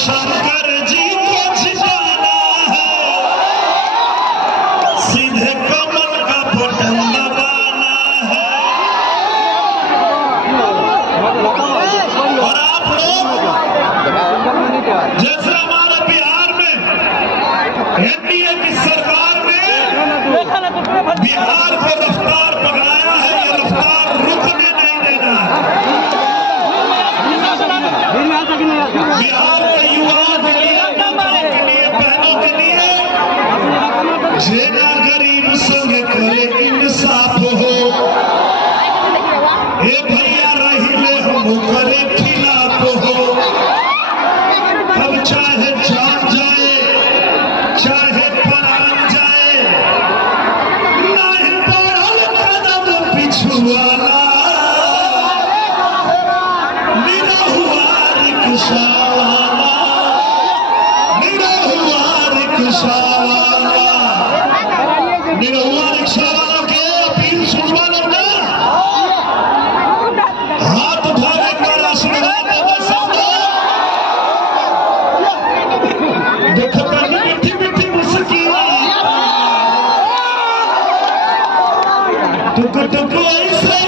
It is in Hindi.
शंकर जी को जिताना है, सीधे कमल का बटन दबाना है। और आप लोग जैसे हमारे बिहार में एनडीए की सरकार ने बिहार को रफ्तार पकड़ाया है, ये रफ्तार रुकने नहीं देना है। बिहार के युवाओं के लिए, नेताओं के लिए, बहनों के लिए जेना गरीब संग करे इंसाफ हो। ए भैया रहिले हम करे खिलाफ हो। अब चाहे जान जाए चाहे प्राण जाए, नहीं बढ़ल कदम पिछुआना। निरहुआ रिक्शावाला, निरहुआ रिक्शावाला, निरहुआ रिक्शावालों के अपील सुनवा लो ना। हाथ उठाने का आशीर्वाद देना सबको। देखो पहले मीठी मीठी मुस्की, टुक टुक ऐसे